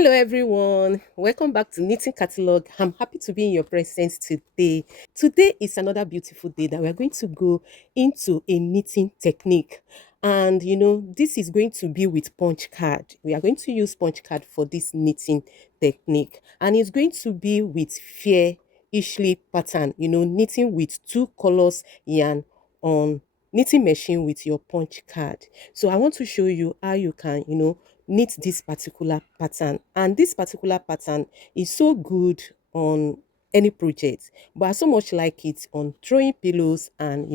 Hello everyone, welcome back to Knitting Catalog. I'm happy to be in your presence today. Today is another beautiful day that we are going to go into a knitting technique. And this is going to be with punch card. We are going to use punch card for this knitting technique. And it's going to be with fair Ishli pattern, knitting with two colors yarn on knitting machine with your punch card. So I want to show you how you can, knit this particular pattern, and this particular pattern is so good on any project, but I so much like it on throwing pillows and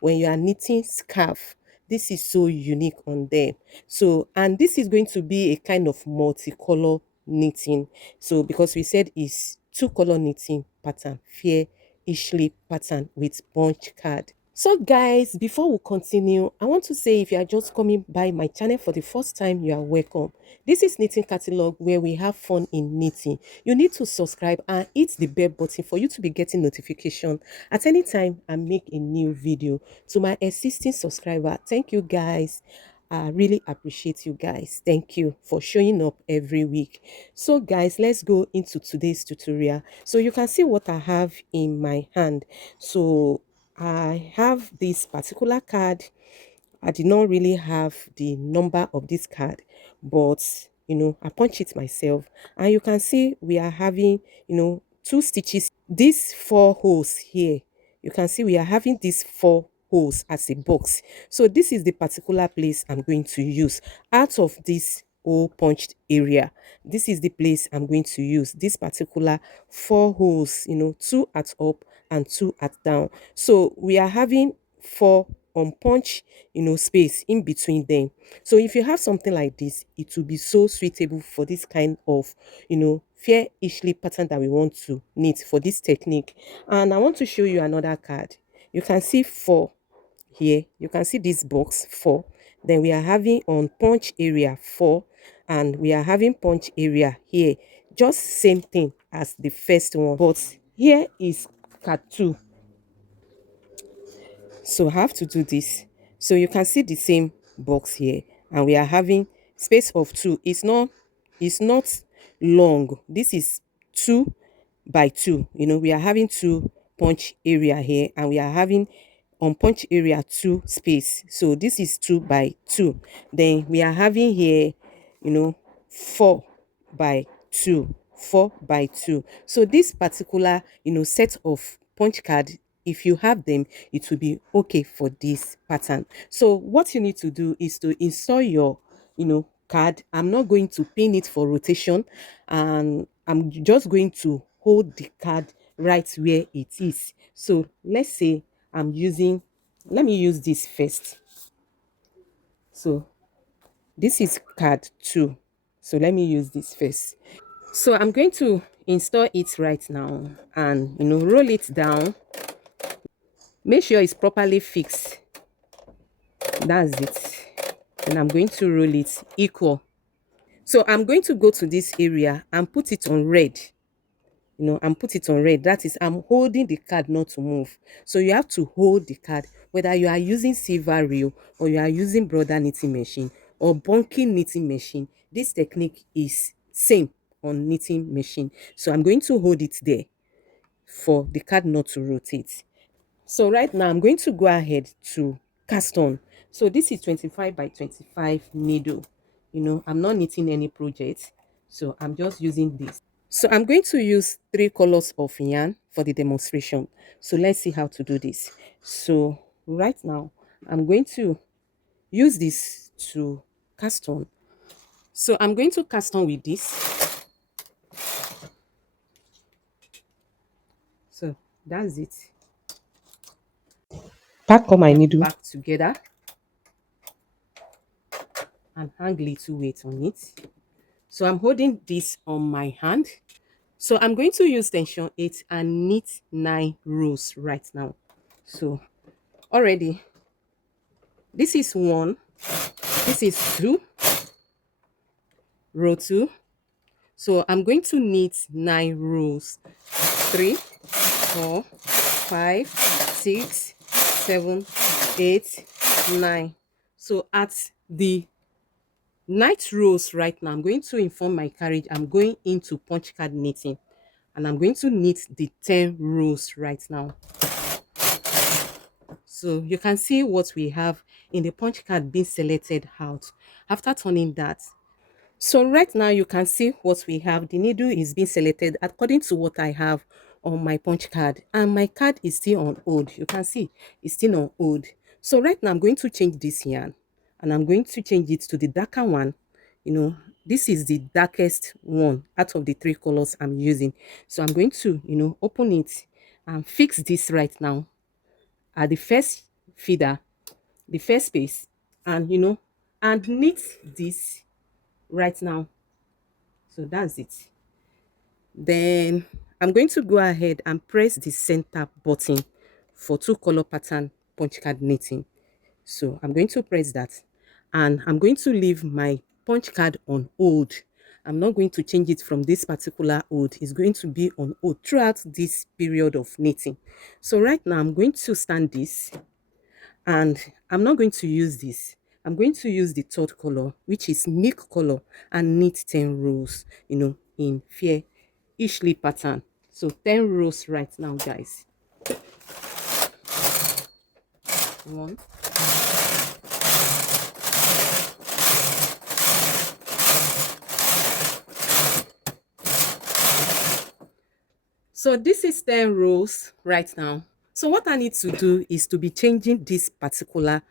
when you are knitting scarf. This is so unique on them. So, and this is going to be a kind of multicolor knitting. So because we said is two color knitting pattern, fair Ishli pattern with punch card. So guys, before we continue, I want to say if you are just coming by my channel for the first time, you are welcome. This is Knitting Catalog where we have fun in knitting. You need to subscribe and hit the bell button for you to be getting notification at any time I make a new video. To my existing subscriber, thank you guys. I really appreciate you guys. Thank you for showing up every week. So guys, let's go into today's tutorial. So you can see what I have in my hand. So I have this particular card. I did not really have the number of this card, but I punch it myself. And you can see we are having, two stitches. These four holes here, you can see we are having these four holes as a box. So this is the particular place I'm going to use out of this hole punched area. This is the place I'm going to use this particular four holes, two at up and two at down. So we are having four on punch, space in between them. So if you have something like this, it will be so suitable for this kind of, fair Ishli pattern that we want to knit for this technique. And I want to show you another card. You can see four here. You can see this box four. Then we are having on punch area four, and we are having punch area here. Just same thing as the first one, but here is card two. So I have to do this. So you can see the same box here, and we are having space of two. It's not long. This is 2 by 2. We are having two punch area here, and we are having on punch area two space. So this is 2 by 2. Then we are having here, 4 by 2, 4 by 2. So this particular, set of punch card, if you have them, it will be okay for this pattern. So what you need to do is to install your, card. I'm not going to pin it for rotation, and I'm just going to hold the card right where it is. So let's say let me use this first. So this is card 2. So let me use this first. So I'm going to install it right now and roll it down. Make sure it's properly fixed. That's it. And I'm going to roll it equal. So I'm going to go to this area and put it on red. And put it on red. That is, I'm holding the card not to move. So you have to hold the card, whether you are using silver reel or you are using brother knitting machine or bunking knitting machine. This technique is same on knitting machine. So I'm going to hold it there for the card not to rotate. So right now I'm going to go ahead to cast on. So this is 25 by 25 needle. I'm not knitting any project, so I'm just using this. So I'm going to use 3 colors of yarn for the demonstration. So let's see how to do this. So right now I'm going to use this to cast on. So I'm going to cast on with this. So that's it. Pack all my needle back together and hang little weight on it. So I'm holding this on my hand. So I'm going to use tension 8 and knit 9 rows right now. So already, this is 1, this is 2, row 2. So I'm going to knit 9 rows. 3, 4, 5, 6, 7, 8, 9. So at the night rows right now. I'm going to inform my carriage. I'm going into punch card knitting, and I'm going to knit the 10 rows right now. So you can see what we have in the punch card being selected out. After turning that, so right now you can see what we have. The needle is being selected according to what I have on my punch card, and my card is still on hold. You can see it's still on hold. So right now I'm going to change this yarn, and I'm going to change it to the darker one. You know, this is the darkest one out of the three colors I'm using. So I'm going to, open it and fix this right now at the first feeder, the first space, and and knit this right now. So that's it. Then I'm going to go ahead and press the center button for two color pattern punch card knitting. So I'm going to press that, and I'm going to leave my punch card on hold. I'm not going to change it from this particular hold. It's going to be on hold throughout this period of knitting. So right now I'm going to stand this, and I'm not going to use this. I'm going to use the third color, which is milk color, and knit 10 rows, in fair eachly pattern. So 10 rows right now, guys. One, so this is 10 rows right now. So what I need to do is to be changing this particular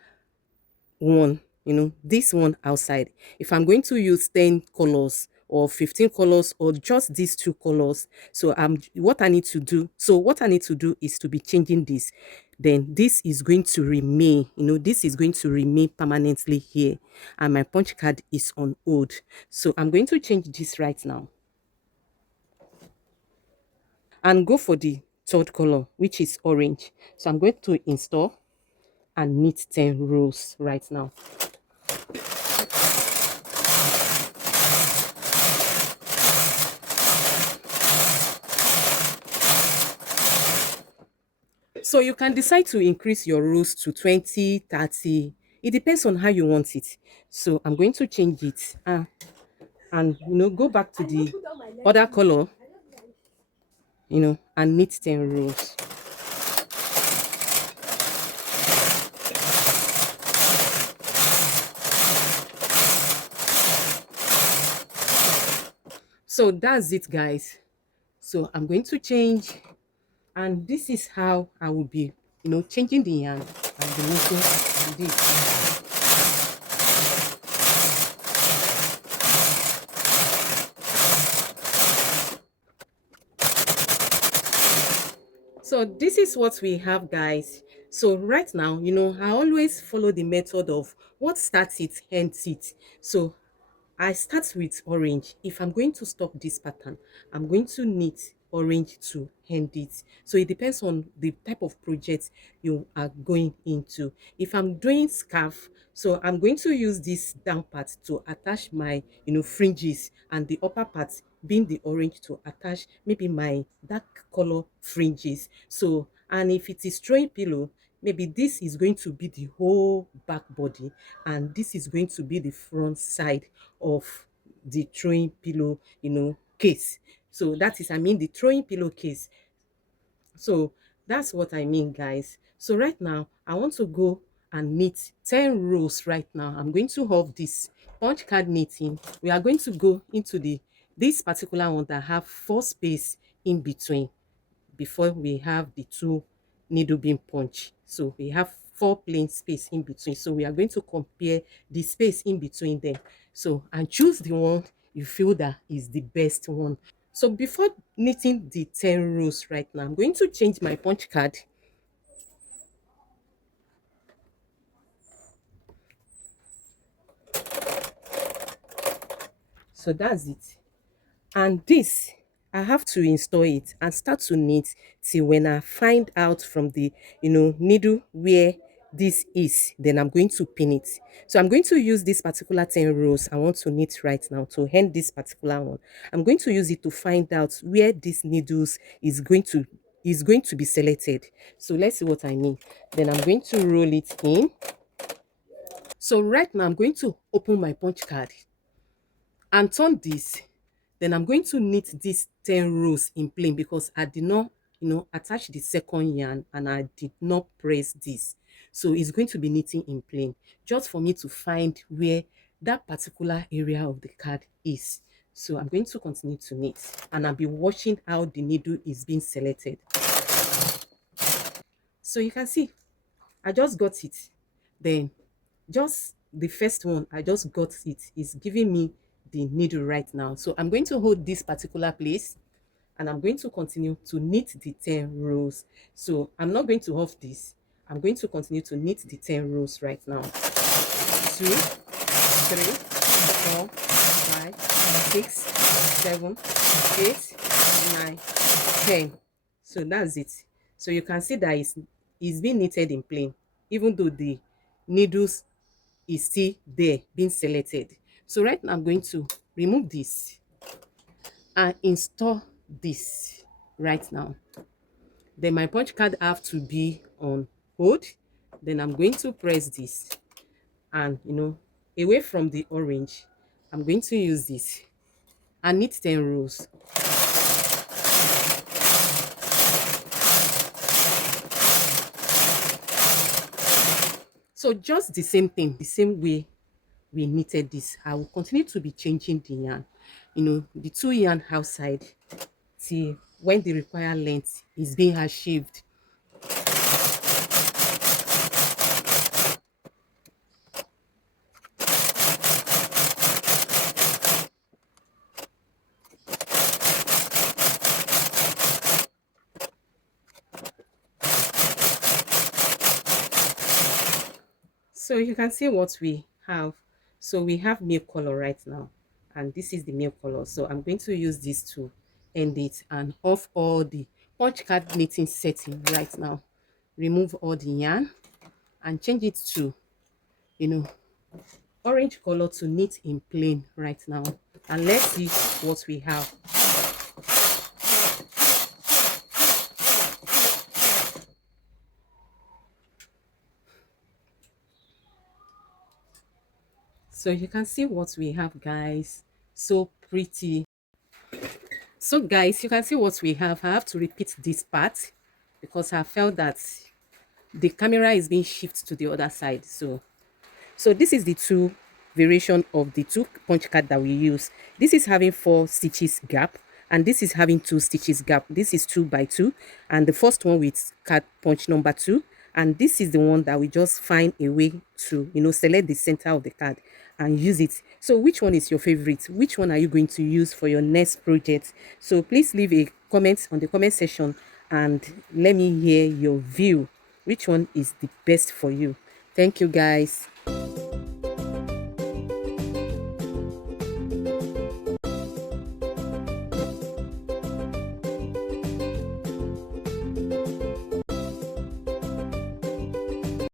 one, this one outside. If I'm going to use 10 colors or 15 colors or just these two colors, so what I need to do is to be changing this. Then this is going to remain, this is going to remain permanently here, and my punch card is on hold. So I'm going to change this right now and go for the third color, which is orange. So I'm going to install and knit 10 rows right now. So you can decide to increase your rows to 20, 30. It depends on how you want it. So I'm going to change it, and go back to the other color, and knit 10 rows. So that's it, guys. So I'm going to change, and this is how I will be, changing the yarn and the knitting this. So this is what we have, guys. So right now, I always follow the method of what starts it ends it. So I start with orange. If I'm going to stop this pattern, I'm going to knit orange to end it. So it depends on the type of project you are going into. If I'm doing scarf, so I'm going to use this down part to attach my fringes, and the upper part being the orange to attach maybe my dark color fringes. So, and if it is throwing pillow, maybe this is going to be the whole back body, and this is going to be the front side of the throwing pillow case. So that is, I mean, the throwing pillow case. So that's what I mean, guys. So right now I want to go and knit 10 rows right now. I'm going to have this punch card knitting. We are going to go into this particular one that have 4 space in between before we have the 2 needle beam punch. So we have 4 plain space in between. So we are going to compare the space in between them. So, and choose the one you feel that is the best one. So before knitting the 10 rows right now, I'm going to change my punch card. So that's it. And this, I have to install it and start to knit till when I find out from the needle where this is, then I'm going to pin it. So I'm going to use this particular 10 rows I want to knit right now to end this particular one. I'm going to use it to find out where this needles is going to be selected. So let's see what I mean. Then I'm going to roll it in. So right now I'm going to open my punch card. and turn this. Then I'm going to knit these 10 rows in plain because I did not, attach the second yarn and I did not press this. So it's going to be knitting in plain just for me to find where that particular area of the card is. So I'm going to continue to knit and I'll be watching how the needle is being selected. So you can see I just got it. Then just the first one, I just got it. It's giving me the needle right now. So I'm going to hold this particular place and I'm going to continue to knit the 10 rows. So I'm not going to off this. I'm going to continue to knit the 10 rows right now. 2, 3, 4, 5, 6, 7, 8, 9, 10. So that's it. So you can see that it's being knitted in plain, even though the needles is still there being selected. So right now I'm going to remove this and install this right now. Then my punch card have to be on hold. Then I'm going to press this and away from the orange, I'm going to use this and knit 10 rows. So just the same thing, the same way we knitted this, I will continue to be changing the yarn, the 2 yarn outside till when the required length is being achieved. So you can see what we have. So we have milk color right now, and this is the milk color. So I'm going to use this to end it and off all the punch card knitting setting right now. Remove all the yarn and change it to, orange color to knit in plain right now. And let's see what we have. So you can see what we have, guys. So pretty. So guys, you can see what we have. I have to repeat this part because I felt that the camera is being shifted to the other side. So this is the two variation of the two punch card that we use. This is having 4 stitches gap and this is having 2 stitches gap. This is 2 by 2 and the first one with card punch number 2, and this is the one that we just find a way to select the center of the card and use it. So which one is your favorite? Which one are you going to use for your next project? So please leave a comment on the comment section and let me hear your view. Which one is the best for you? Thank you, guys.